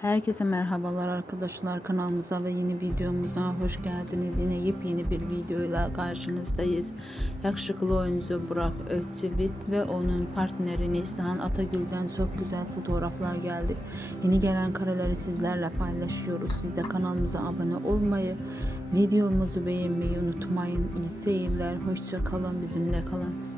Herkese merhabalar arkadaşlar, kanalımıza ve yeni videomuza hoş geldiniz. Yine yepyeni bir videoyla karşınızdayız. Yakışıklı oyuncu Burak Özçivit ve onun partneri Neslihan Atagül'den çok güzel fotoğraflar geldi. Yeni gelen kareleri sizlerle paylaşıyoruz. Siz de kanalımıza abone olmayı, videomuzu beğenmeyi unutmayın. İyi seyirler, hoşça kalın, bizimle kalın.